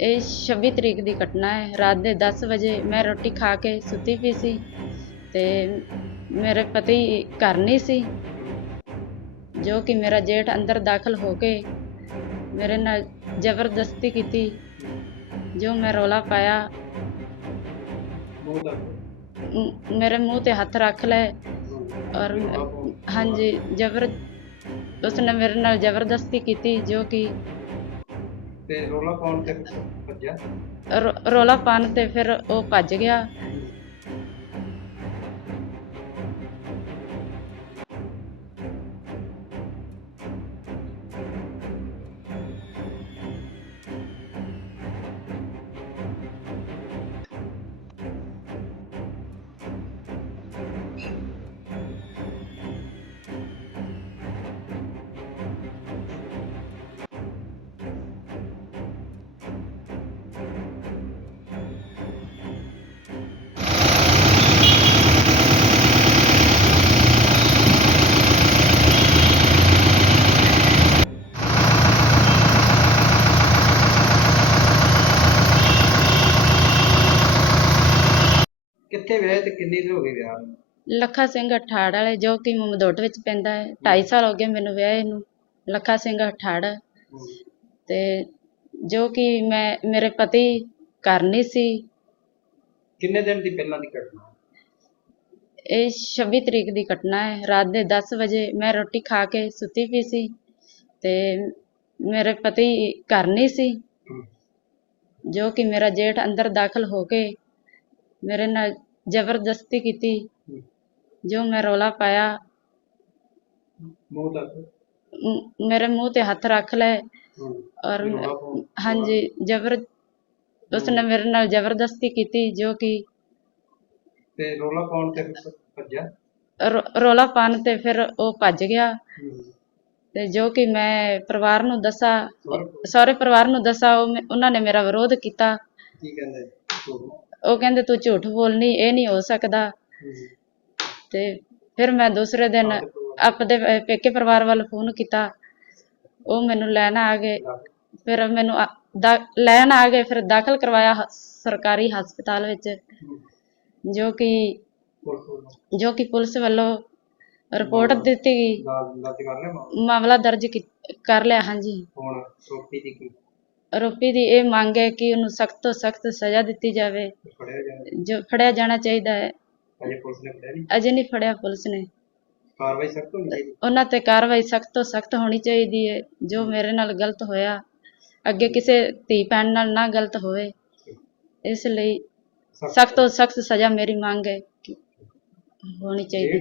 ਇਹ 26 ਤਰੀਕ ਦੀ ਘਟਨਾ ਹੈ ਰਾਤ ਦੇ 10 ਵਜੇ ਮੈਂ ਰੋਟੀ ਖਾ ਕੇ ਸੁੱਤੀ ਪਈ ਸੀ ਤੇ ਮੇਰੇ ਪਤੀ ਘਰ ਨਹੀਂ ਸੀ ਜੋ ਕਿ ਮੇਰਾ ਜੇਠ ਅੰਦਰ ਦਾਖਲ ਹੋ ਕੇ ਮੇਰੇ ਨਾਲ ਜ਼ਬਰਦਸਤੀ ਕੀਤੀ ਜੋ ਮੈਂ ਰੌਲਾ ਪਾਇਆ ਬਹੁਤ ਮ- ਮੇਰੇ ਮੂੰਹ ਤੇ ਹੱਥ ਰੱਖ ਲਏ ਔਰ ਹਾਂਜੀ ਜ਼ਬਰ ਉਸਨੇ ਮੇਰੇ ਨਾਲ ਜ਼ਬਰਦਸਤੀ ਕੀਤੀ ਜੋ ਕਿ ਤੇ ਰੋਲਾ ਪਾਉਣ ਤੇ ਭੱਜਿਆ? ਰੌ- ਰੌਲਾ ਪਾਉਣ ਤੇ ਫਿਰ ਉਹ ਭੱਜ ਗਿਆ। ਕਿੱਥੇ ਵਿਆਹ ਤੇ ਕਿੰਨੀ ਦੇਰ ਹੋ ਗਈ ਵਿਆਹ ਨੂੰ? ਲੱਖਾ ਸਿੰਘ ਅਠਾੜ ਵਾਲੇ ਜੋ ਕਿ ਮਮਦੋਟ ਵਿੱਚ ਪੈਂਦਾ ਹੈ 2.5 ਸਾਲ ਹੋ ਗਏ ਮੈਨੂੰ ਵਿਆਹੇ ਨੂੰ ਲੱਖਾ ਸਿੰਘ ਅਠਾੜ। ਤੇ ਜੋ ਕਿ ਮੈਂ ਮੇਰੇ ਪਤੀ ਘਰ ਨਹੀਂ ਸੀ। ਕਿੰਨੇ ਦਿਨ ਦੀ ਪਹਿਲਾਂ ਦੀ ਘਟਨਾ? ਇਹ 26 ਤਰੀਕ ਦੀ ਘਟਨਾ ਹੈ ਰਾਤ ਦੇ 10 ਵਜੇ ਮੈਂ ਰੋਟੀ ਖਾ ਕੇ ਸੁੱਤੀ ਪਈ ਸੀ ਤੇ ਮੇਰੇ ਪਤੀ ਘਰ ਨਹੀਂ ਸੀ। ਜੋ ਕਿ ਮੇਰਾ ਜੇਠ ਅੰਦਰ ਦਾਖਲ ਹੋ ਕੇ ਮੇਰੇ ਨਾਲ ਜ਼ਬਰਦਸਤੀ ਕੀਤੀ। ਜੋ ਮੈਂ ਰੌਲਾ ਪਾਇਆ ਮੂੰਹ ਤੱਕ? ਮ- ਮੇਰੇ ਮੂੰਹ ਤੇ ਹੱਥ ਰੱਖ ਲਏ। ਔਰ ਹਾਂਜੀ ਜ਼ਬਰ ਉਸਨੇ ਮੇਰੇ ਨਾਲ ਜ਼ਬਰਦਸਤੀ ਕੀਤੀ ਜੋ ਕਿ ਤੇ ਰੋਲਾ ਪਾਉਣ ਤੇ ਭੱਜਿਆ? ਰੌ- ਰੌਲਾ ਪਾਉਣ ਤੇ ਫਿਰ ਉਹ ਭੱਜ ਗਿਆ। ਤੇ ਜੋ ਕਿ ਮੈਂ ਪਰਿਵਾਰ ਨੂੰ ਦੱਸਾਂ ਸਾਰੇ ਪਰਿਵਾਰ ਨੂੰ ਦੱਸਾਂ ਉਹ ਮੇ- ਉਹਨਾਂ ਨੇ ਮੇਰਾ ਵਿਰੋਧ ਕੀਤਾ। ਕੀ ਕਹਿੰਦੇ? ਉਹ ਕਹਿੰਦੇ ਤੂੰ ਝੂਠ ਬੋਲਨੀ ਇਹ ਨਹੀਂ ਹੋ ਸਕਦਾ। ਤੇ ਫਿਰ ਮੈਂ ਦੂਸਰੇ ਦਿਨ ਆਪਦੇ ਪੇਕੇ ਪਰਿਵਾਰ ਵੱਲ ਫੋਨ ਕੀਤਾ। ਉਹ ਮੈਨੂੰ ਲੈਣ ਆ ਗਏ। ਫਿਰ ਮੈਨੂੰ ਲੈਣ ਆ ਗਏ ਫਿਰ ਦਾਖਲ ਕਰਵਾਇਆ ਸਰਕਾਰੀ ਹਸਪਤਾਲ ਵਿੱਚ। ਜੋ ਕਿ ਜੋ ਕਿ ਪੁਲਿਸ ਵੱਲੋਂ ਰਿਪੋਰਟ ਦਿੱਤੀ ਗਈ। ਮਾਮਲਾ? ਦਰਜ ਕਰ ਲਿਆ ਹਾਂਜੀ। ਹੁਣ ਸੋਪੀ ਦੀ ਕੀ? ਆਰੋਪੀ ਦੀ ਇਹ ਮੰਗ ਹੈ ਕਿ ਉਹਨੂੰ ਸਖਤ ਤੋਂ ਸਖਤ ਸਜ਼ਾ ਦਿੱਤੀ ਜਾਵੇ। ਫੜਿਆ ਜਾਏ ਜੋ ਫੜਿਆ ਜਾਣਾ ਚਾਹੀਦਾ ਹੈ। ਅਜੇ ਪੁਲਿਸ ਨੇ ਫੜਿਆ ਨਹੀਂ? ਅਜੇ ਨਹੀਂ ਫੜਿਆ ਪੁਲਿਸ ਨੇ। ਕਾਰਵਾਈ ਸਖਤ ਹੋਣੀ ਚਾਹੀਦੀ? ਉਹਨਾਂ ਤੇ ਕਾਰਵਾਈ ਸਖਤ ਤੋਂ ਸਖਤ ਹੋਣੀ ਚਾਹੀਦੀ ਹੈ। ਜੋ ਮੇਰੇ ਨਾਲ ਗਲਤ ਹੋਇਆ ਅੱਗੇ ਕਿਸੇ ਧੀ ਭੈਣ ਨਾਲ ਨਾ ਗਲਤ ਹੋਵੇ ਇਸ ਲਈ ਸਖਤ ਤੋਂ ਸਖਤ ਸਜ਼ਾ ਮੇਰੀ ਮੰਗ ਹੈ ਕਿ ਹੋਣੀ ਚਾਹੀਦੀ।